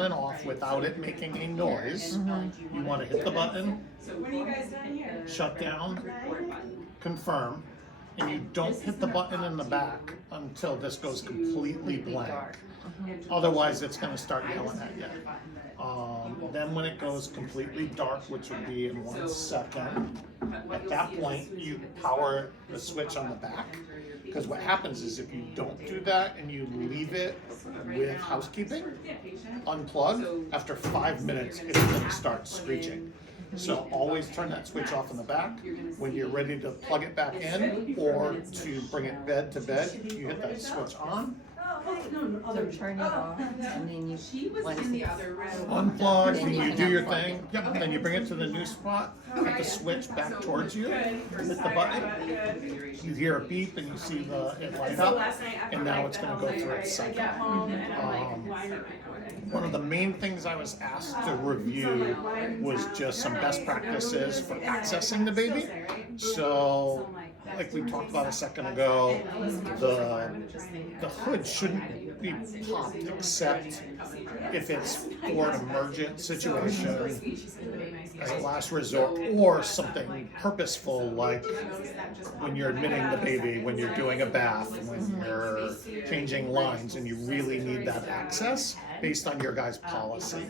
and off without it making a noise. You want to hit the button, shut down, confirm, and you don't hit the button in the back until this goes completely blank. Otherwise, it's going to start yelling at you. Then when it goes completely dark, which would be in 1 second, at that point you power the switch on the back. Because what happens is if you don't do that and you leave it with housekeeping, unplug, after 5 minutes it's going to start screeching. So always turn that switch off in the back. When you're ready to plug it back in or to bring it bed to bed, you hit that switch on. So turn it off, and then you unplug, and you do your thing. Yep, then you bring it to the new spot, put the switch back towards you, hit the button, you hear a beep and you see it light up, and now it's going to go through its cycle. One of the main things I was asked to review was just some best practices for accessing the baby. So, like we talked about a second ago, the hood shouldn't be popped except if it's for an emergent situation as a last resort, or something purposeful like when you're admitting the baby, when you're doing a bath, when you're changing lines and you really need that access based on your guys' policy.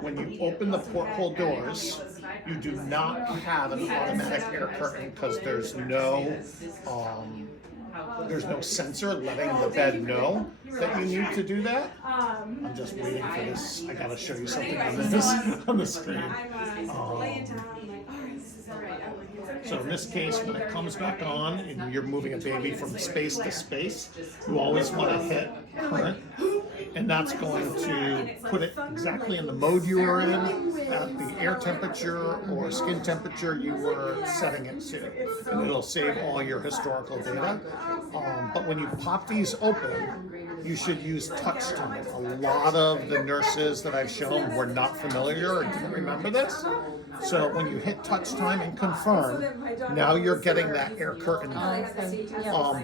When you open the porthole doors, you do not have an automatic air curtain because there's no sensor letting the bed know that you need to do that. I'm just waiting for this. I gotta show you something on the screen. So in this case, when it comes back on and you're moving a baby from space to space, you always want to hit current, and that's going to put it exactly in the mode you were in, at the air temperature or skin temperature you were setting it to, and it'll save all your historical data. But when you pop these open, you should use touch time. A lot of the nurses that I've shown were not familiar or didn't remember this. So when you hit touch time and confirm, now you're getting that air curtain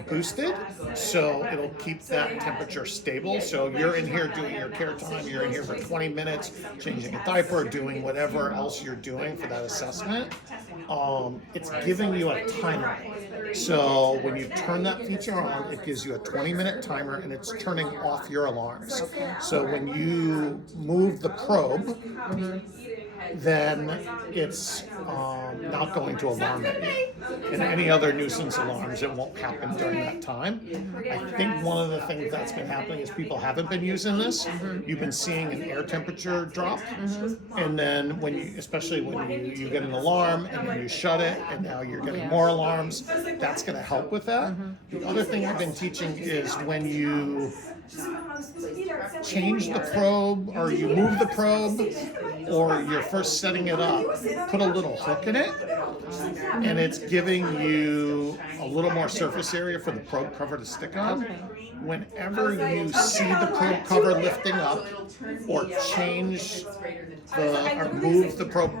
boosted, so it'll keep that temperature stable. So you're in here doing your care time, you're in here for 20 minutes, changing a diaper, doing whatever else you're doing for that assessment. It's giving you a timer. So when you turn that feature on, it gives you a 20-minute timer, and it's turning off your alarms. So when you move the probe, then it's not going to alarm you. And any other nuisance alarms, it won't happen during that time. I think one of the things that's been happening is people haven't been using this. You've been seeing an air temperature drop, and then especially when you get an alarm and then you shut it, and now you're getting more alarms, that's going to help with that. The other thing I've been teaching is when you change the probe or you move the probe or you're first setting it up, put a little hook in it, and it's giving you a little more surface area for the probe cover to stick on. Whenever you see the probe cover lifting up or change or move the probe,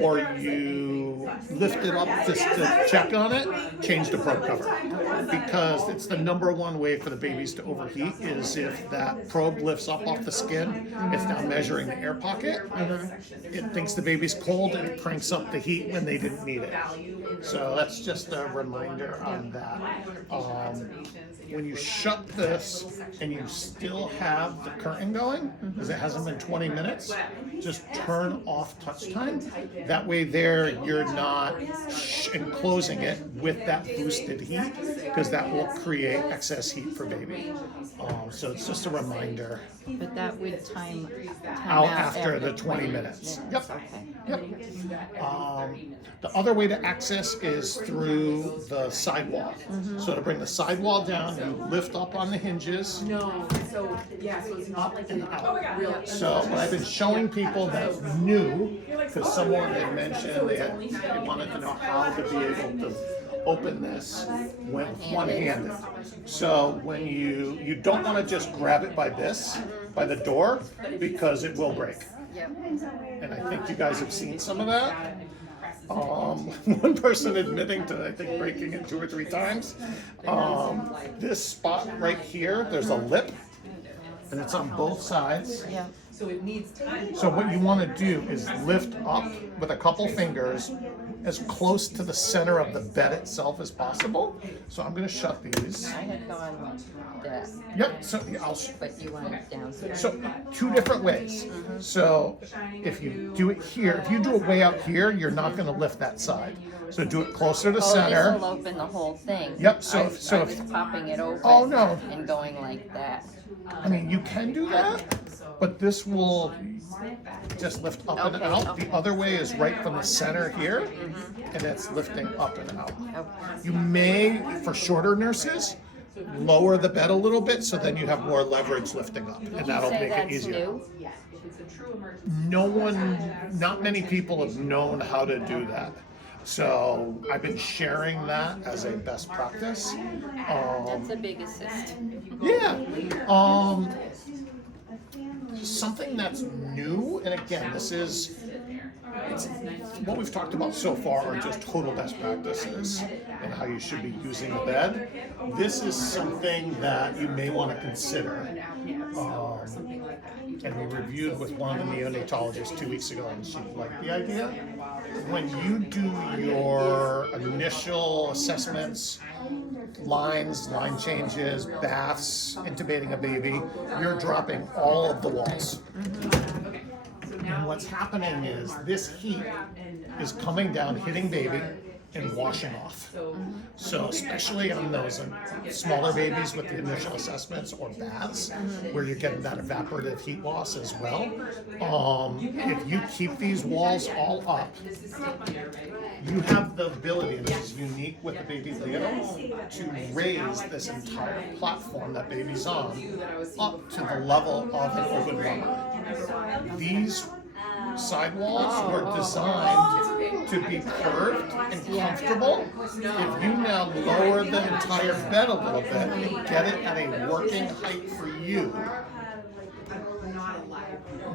or you lift it up just to check on it, change the probe cover. Because it's the #1 way for the babies to overheat is if that probe lifts up off the skin, it's now measuring the air pocket. It thinks the baby's cold and it cranks up the heat when they didn't need it. So that's just a reminder on that. When you shut this and you still have the curtain going, because it hasn't been 20 minutes, just turn off touch time. That way there you're not enclosing it with that boosted heat, because that will create excess heat for baby. So it's just a reminder. But that would time out after the 20 minutes. Yep. Yep. The other way to access is through the sidewall. So to bring the sidewall down, you lift up on the hinges, up and out. So what I've been showing people that knew, because someone had mentioned they wanted to know how to be able to open this with one-handed. So when you don't want to just grab it by the door, because it will break. And I think you guys have seen some of that. One person admitting to, I think, breaking it 2 or 3 times. This spot right here, there's a lip. and it's on both sides. Yeah. So what you want to do is lift up with a couple fingers as close to the center of the bed itself as possible. So I'm going to shut these. I had gone that, Yep, so I'll but you want it down here. So two different ways. So if you do it here, if you do it way out here, you're not going to lift that side. So do it closer to This center. will open the whole thing. Yep, I was popping it open. Oh, no. And going like that. I mean, you can do that, but this will just lift up and Okay, out. okay. The other way is right from the center here, and it's lifting up and out. Okay. You may, for shorter nurses, lower the bed a little bit so then you have more leverage lifting up, and that'll Say make it that's easier. new? Not many people have known how to do that. So I've been sharing that as a best practice. That's a big assist. Yeah. Something that's new, and again, it's what we've talked about so far are just total best practices and how you should be using the bed. This is something that you may want to consider. And we reviewed with one of the neonatologists 2 weeks ago, and she liked the idea. When you do your initial assessments, line changes, baths, intubating a baby, you're dropping all of the walls. And what's happening is this heat is coming down, hitting baby, and washing off. So especially on those smaller babies with the initial assessments or baths, where you're getting that evaporative heat loss as well, if you keep these walls all up, you have the ability, and this is unique with the BabyLeo, to raise this entire platform that baby's on up to the level of an open rubber. These sidewalls were designed to be curved and comfortable. If you now lower the entire bed a little bit, get it at a working height for you,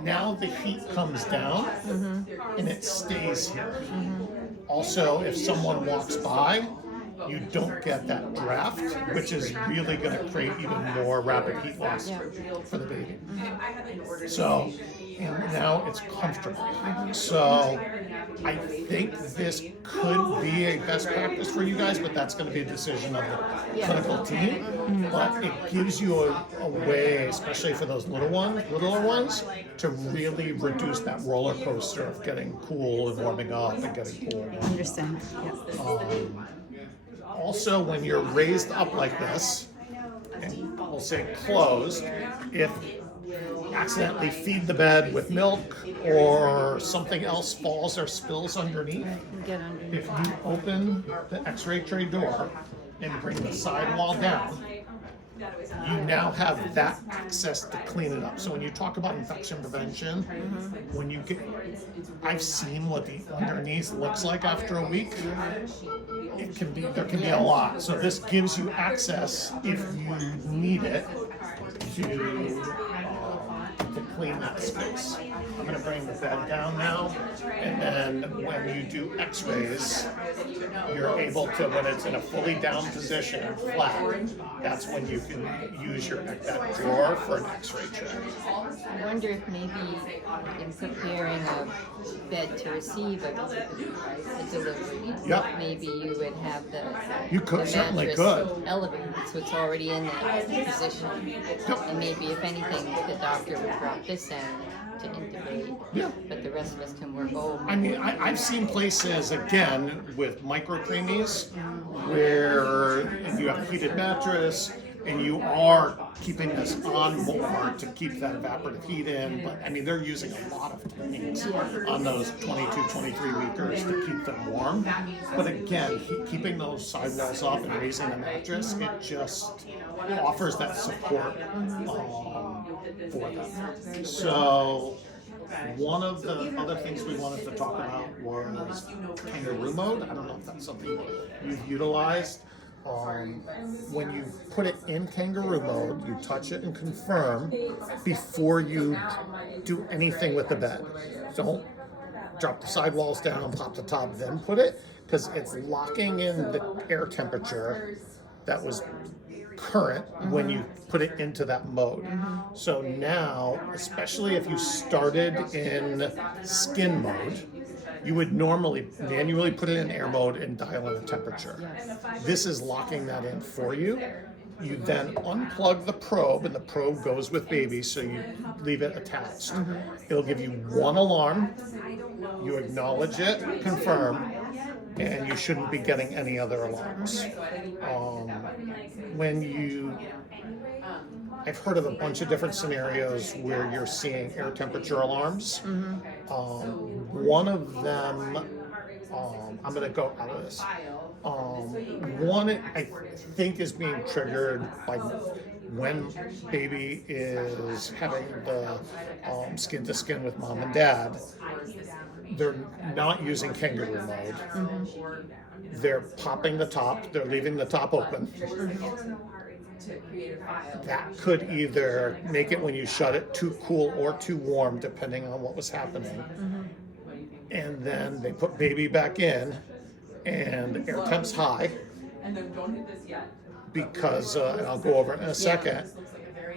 now the heat comes down and it stays here. Also, if someone walks by, you don't get that draft, which is really going to create even more rapid heat loss for the baby. So, and now it's comfortable. So, I think this could be a best practice for you guys, but that's going to be a decision of the clinical team. But it gives you a way, especially for those littler ones, to really reduce that roller coaster of getting cool and warming up and getting cool. Understand. Yeah. Also, when you're raised up like this, and we'll say closed, if you accidentally feed the bed with milk or something else falls or spills underneath, Get under. if you open the x-ray tray door and bring the sidewall down, you now have that access to clean it up. So when you talk about infection prevention, when you get, I've seen what the underneath looks like after a week. There can be a lot. So this gives you access if you need it to clean that space. I'm going to bring the bed down now, and then when you do x-rays, you're able to, when it's in a fully down position, flat, that's when you can use that drawer for an x-ray tray. I wonder if maybe in preparing a bed to receive a delivery, maybe you would have the certainly mattress could. elevated so it's already in that position. And maybe if anything, the doctor would drop this in to intubate, but the rest of us can work over. I mean, I've seen places, again, with micro-preemies, where you have a heated mattress, and you are keeping this on more to keep that evaporative heat in, but I mean, they're using a lot of techniques on those 22, 23 weekers to keep them warm. But again, keeping those sidewalls up and raising the mattress, it just offers that support for them. So one of the other things we wanted to talk about was kangaroo mode. I don't know if that's something you've utilized. When you put it in kangaroo mode, you touch it and confirm before you do anything with the bed. Don't drop the sidewalls down, pop the top, then put it, because it's locking in the air temperature that was current when you put it into that mode. So now, especially if you started in skin mode, you would normally manually put it in air mode and dial in the temperature. This is locking that in for you. You then unplug the probe, and the probe goes with baby, so you leave it attached. It'll give you one alarm. You acknowledge it, confirm, and you shouldn't be getting any other alarms. I've heard of a bunch of different scenarios where you're seeing air temperature alarms. One of them, I'm going to go out of this. One I think is being triggered by when baby is having the skin to skin with mom and dad. They're not using kangaroo mode. They're popping the top, they're leaving the top open. That could either make it, when you shut it, too cool or too warm, depending on what was happening. And then they put baby back in, and air temp's high, because, and I'll go over it in a second.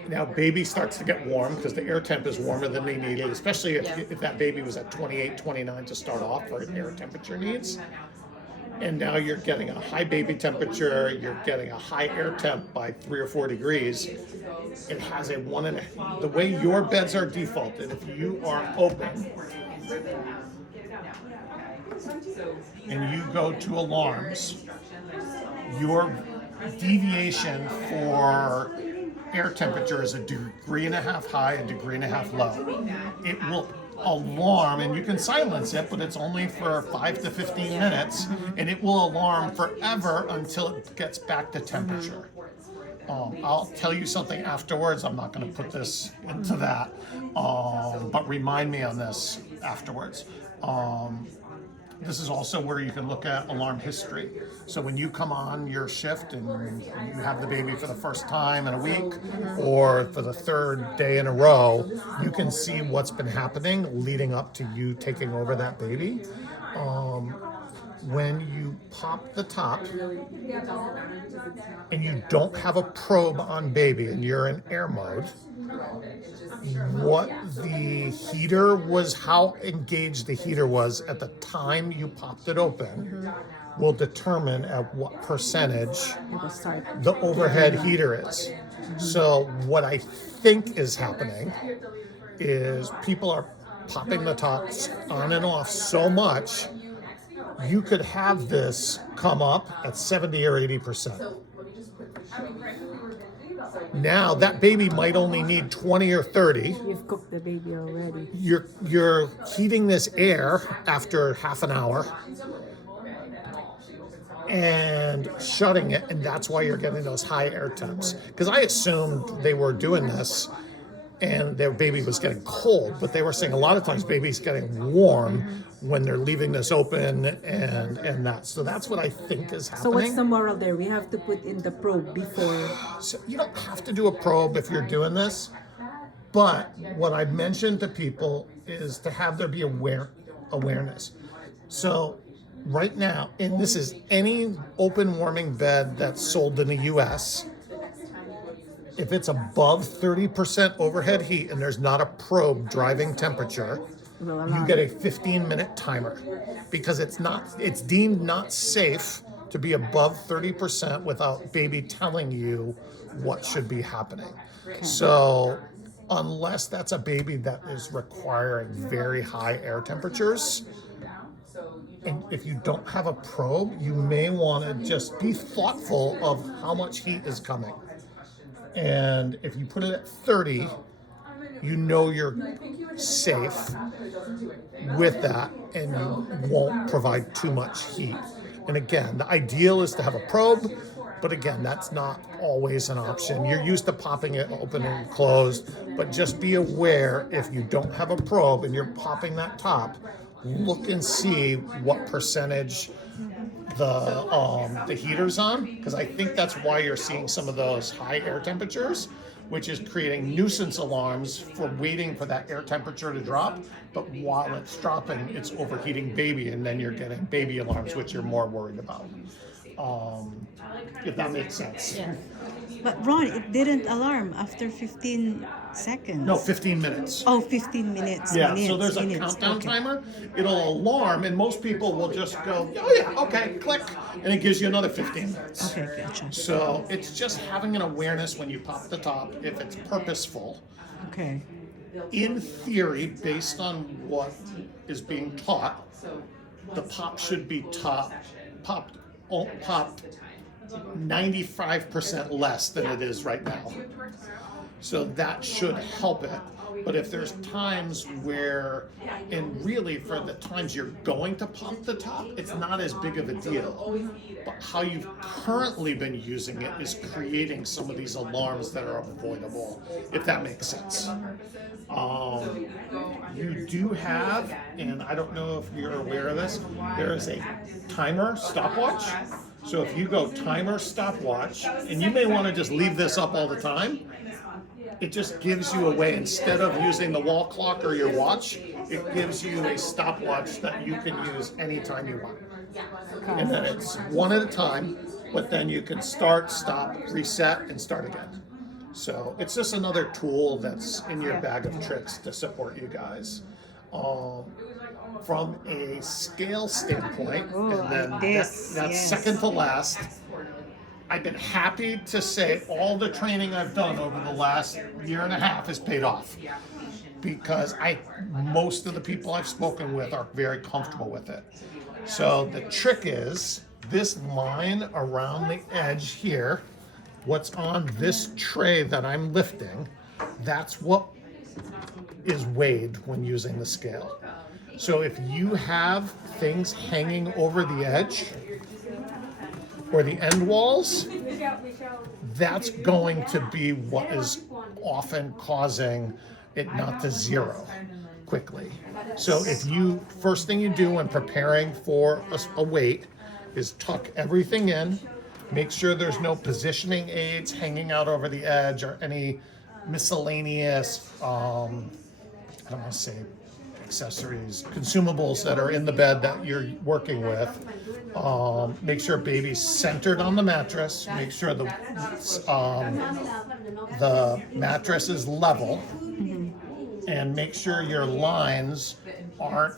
Now baby starts to get warm because the air temp is warmer than they needed, especially if that baby was at 28, 29 to start off for air temperature needs. And now you're getting a high baby temperature, you're getting a high air temp by 3 or 4 degrees. It has a the way your beds are defaulted, if you are open and you go to alarms, your deviation for air temperature is 1.5 degrees high, 1.5 degrees low. It will alarm, and you can silence it, but it's only for 5 to 15 minutes, and it will alarm forever until it gets back to temperature. I'll tell you something afterwards. I'm not going to put this into that, but remind me on this afterwards. This is also where you can look at alarm history. So when you come on your shift and you have the baby for the first time in a week or for the 3rd day in a row, you can see what's been happening leading up to you taking over that baby. When you pop the top and you don't have a probe on baby and you're in air mode, what the heater was, how engaged the heater was at the time you popped it open will determine at what percentage the overhead heater is. So what I think is happening is people are popping the tops on and off so much, you could have this come up at 70 or 80%. Now that baby might only need 20 or 30. You've cooked the baby already. You're heating this air after half an hour and shutting it, and that's why you're getting those high air temps. Because I assumed they were doing this and their baby was getting cold, but they were saying a lot of times baby's getting warm when they're leaving this open and that. So that's what I think is happening. So what's the moral there? We have to put in the probe before. So you don't have to do a probe if you're doing this, but what I mentioned to people is to have there be awareness. So right now, and this is any open warming bed that's sold in the US, if it's above 30% overhead heat and there's not a probe driving temperature, you get a 15-minute timer, because it's deemed not safe to be above 30% without baby telling you what should be happening. So unless that's a baby that is requiring very high air temperatures, and if you don't have a probe, you may want to just be thoughtful of how much heat is coming. And if you put it at 30, you know you're safe with that and you won't provide too much heat. And again, the ideal is to have a probe, but again, that's not always an option. You're used to popping it open and closed, but just be aware if you don't have a probe and you're popping that top, look and see what percentage the heater's on, because I think that's why you're seeing some of those high air temperatures, which is creating nuisance alarms for waiting for that air temperature to drop. But while it's dropping, it's overheating baby, and then you're getting baby alarms, which you're more worried about. If that makes sense. Yeah. But Ron, it didn't alarm after 15 seconds. No, 15 minutes. Oh, 15 minutes. Yeah, minutes, so there's a minutes. countdown Okay. timer. It'll alarm, and most people will just go, oh yeah, okay, click, and it gives you another 15 minutes. Okay, gotcha. So it's just having an awareness when you pop the top, if it's purposeful. Okay. In theory, based on what is being taught, the pop should be popped 95% less than it is right now. So that should help it. But if there's times where, and really for the times you're going to pop the top, it's not as big of a deal. But how you've currently been using it is creating some of these alarms that are avoidable, if that makes sense. You do have, and I don't know if you're aware of this, there is a timer stopwatch. So if you go timer stopwatch, and you may want to just leave this up all the time, it just gives you a way, instead of using the wall clock or your watch, it gives you a stopwatch that you can use anytime you want. And then it's one at a time, but then you can start, stop, reset, and start again. So it's just another tool that's in your bag of tricks to support you guys. From a scale standpoint, and then that's yes. second to last, I've been happy to say all the training I've done over the last year and a half has paid off, because most of the people I've spoken with are very comfortable with it. So the trick is this line around the edge here, what's on this tray that I'm lifting, that's what is weighed when using the scale. So if you have things hanging over the edge or the end walls, that's going to be what is often causing it not to zero quickly. So if you, first thing you do when preparing for a weight is tuck everything in, make sure there's no positioning aids hanging out over the edge or any miscellaneous, I don't want to say accessories, consumables that are in the bed that you're working with. Make sure baby's centered on the mattress. Make sure the mattress is level, and make sure your lines aren't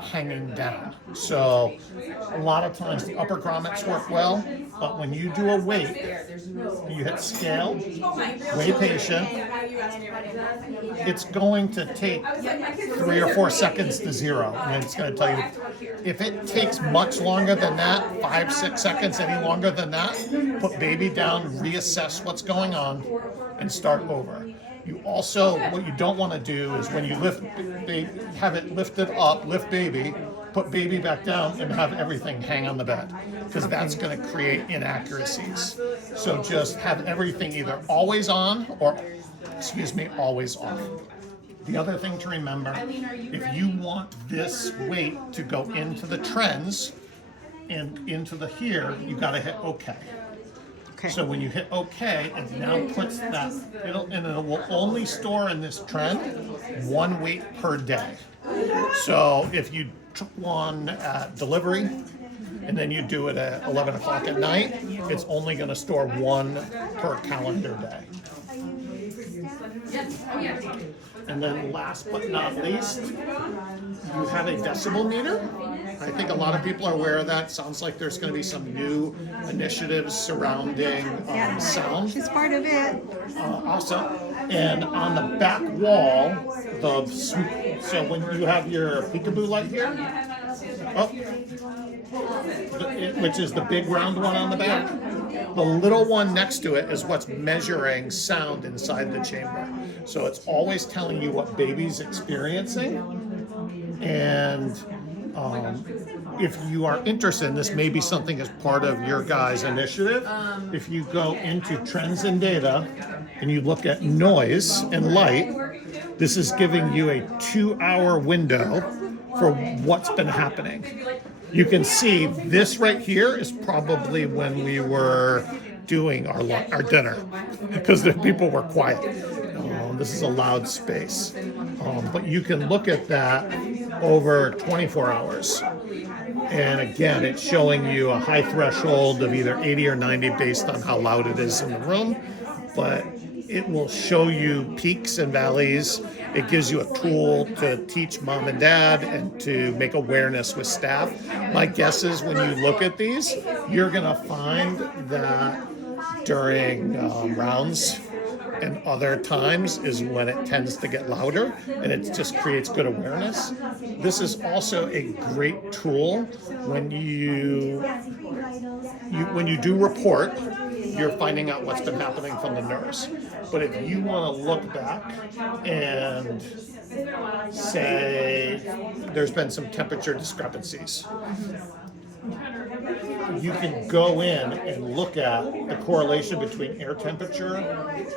hanging down. So a lot of times the upper grommets work well, but when you do a weight, you hit scale, weigh patient, it's going to take 3 or 4 seconds to zero, and it's going to tell you. If it takes much longer than that, 5, 6 seconds, any longer than that, put baby down, reassess what's going on, and start over. You also, what you don't want to do is when you have it lifted up, lift baby, put baby back down, and have everything hang on the bed, because that's going to create inaccuracies. So just have everything either always on or, always off. The other thing to remember, if you want this weight to go into the trends and into the here, you got to hit OK. Okay. So when you hit OK, it now puts that, it will only store in this trend 1 weight per day. So if you took one at delivery and then you do it at 11 o'clock at night, it's only going to store 1 per calendar day. And then last but not least, you have a decibel meter. I think a lot of people are aware of that. Sounds like there's going to be some new initiatives surrounding sound. She's part of it. Awesome. And on the back wall, so when you have your peekaboo light here, which is the big round one on the back, the little one next to it is what's measuring sound inside the chamber. So it's always telling you what baby's experiencing. And if you are interested, this may be something as part of your guys' initiative. If you go into trends and data and you look at noise and light, this is giving you a 2-hour window for what's been happening. You can see this right here is probably when we were doing our dinner, because the people were quiet. This is a loud space. But you can look at that over 24 hours. And again, it's showing you a high threshold of either 80 or 90 based on how loud it is in the room. But it will show you peaks and valleys. It gives you a tool to teach mom and dad and to make awareness with staff. My guess is when you look at these, you're going to find that during rounds and other times is when it tends to get louder, and it just creates good awareness. This is also a great tool when you do report. You're finding out what's been happening from the nurse. But if you want to look back and say there's been some temperature discrepancies, you can go in and look at the correlation between air temperature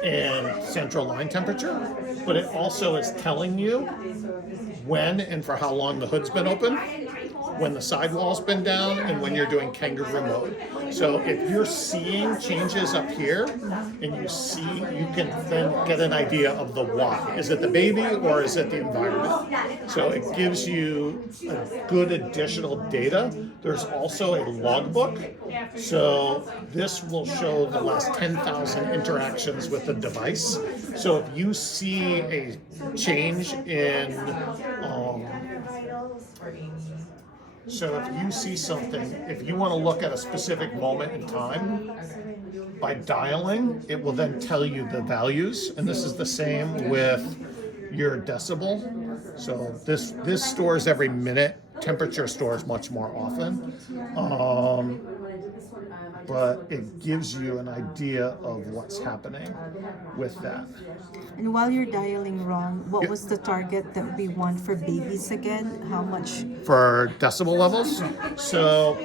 and central line temperature, but it also is telling you when and for how long the hood's been open, when the sidewall's been down, and when you're doing kangaroo mode. So if you're seeing changes up here, and you can then get an idea of the why. Is it the baby or is it the environment? So it gives you a good additional data. There's also a logbook. So this will show the last 10,000 interactions with the device. So if you see a change in so if you see something, if you want to look at a specific moment in time, by dialing, it will then tell you the values. And this is the same with your decibel. So this stores every minute. Temperature stores much more often. But it gives you an idea of what's happening with that. And while you're dialing wrong, what was the target that we want for babies again? How much? For decibel levels. So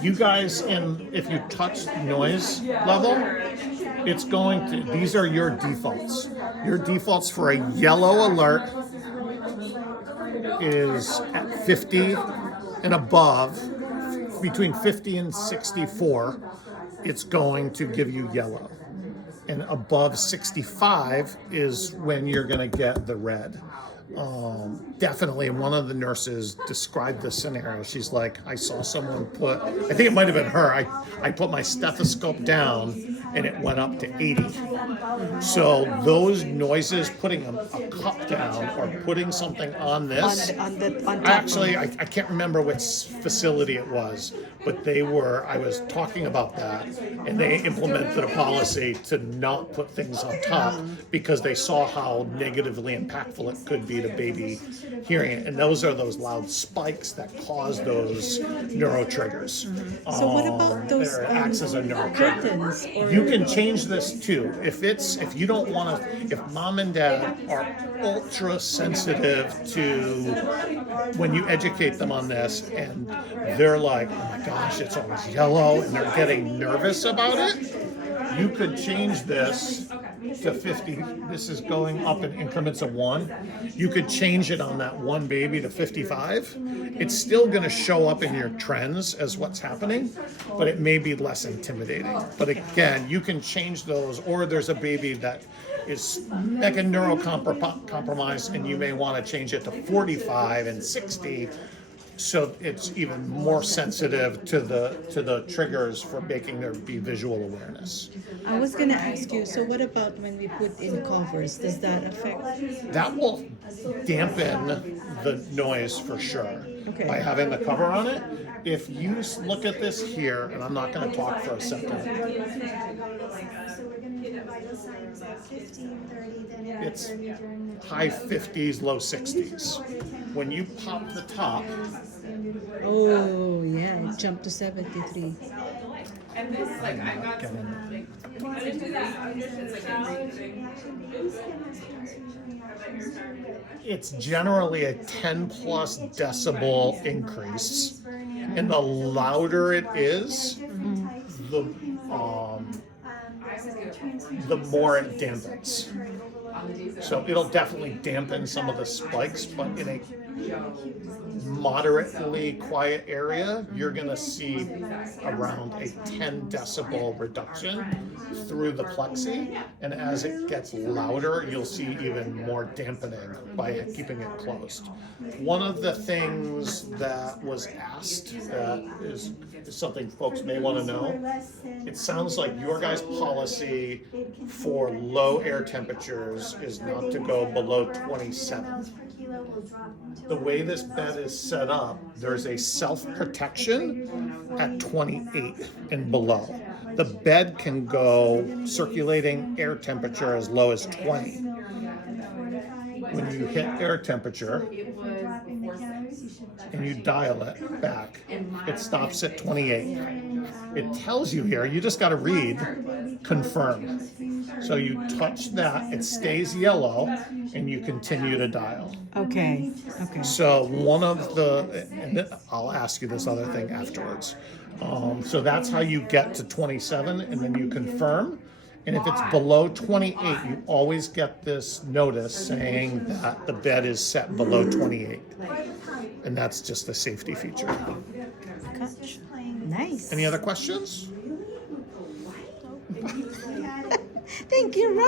you guys, if you touch noise level, it's going to, these are your defaults. Your defaults for a yellow alert is at 50 and above. Between 50 and 64, it's going to give you yellow. And above 65 is when you're going to get the red. Definitely, one of the nurses described this scenario. She's like, I saw someone put, I think it might have been her, I put my stethoscope down and it went up to 80. So those noises, putting a cup down or putting something on this, on top actually, I can't remember which facility it was, but I was talking about that, and they implemented a policy to not put things on top because they saw how negatively impactful it could be to baby hearing it. And those are those loud spikes that cause those neuro triggers. So what about those acts as a neuro trigger. curtains? You can change this too. If you don't want to, if mom and dad are ultra sensitive to when you educate them on this and they're like, oh my gosh, it's always yellow, and they're getting nervous about it, you could change this to 50. This is going up in increments of 1. You could change it on that one baby to 55. It's still going to show up in your trends as what's happening, but it may be less intimidating. But again, you can change those, or there's a baby that is like a neurocompromise, and you may want to change it to 45 and 60. So it's even more sensitive to the triggers for making there be visual awareness. I was gonna ask you, so what about when we put in covers? Does that affect? That will dampen the noise for sure. Okay. By having the cover on it. If you look at this here, and I'm not going to talk for a second. It's high 50s, low 60s. When you pop the top, Oh yeah, it jumped to 73. And this, like, I'm not getting it's generally a 10 plus decibel increase, and the louder it is, the more it dampens. So it'll definitely dampen some of the spikes, but in a moderately quiet area, you're gonna see around a 10 decibel reduction through the plexi. And as it gets louder, you'll see even more dampening by keeping it closed. One of the things that was asked that is something folks may want to know, it sounds like your guys' policy for low air temperatures is not to go below 27. The way this bed is set up, there's a self-protection at 28 and below. The bed can go circulating air temperature as low as 20. When you hit air temperature and you dial it back, it stops at 28. It tells you here, you just got to read confirm. So you touch that, it stays yellow, and you continue to dial. Okay. Okay. So one of the, and I'll ask you this other thing afterwards. So that's how you get to 27, and then you confirm. And if it's below 28, you always get this notice saying that the bed is set below 28. And that's just a safety feature. Catch. Nice. Any other questions? Thank you, Rob.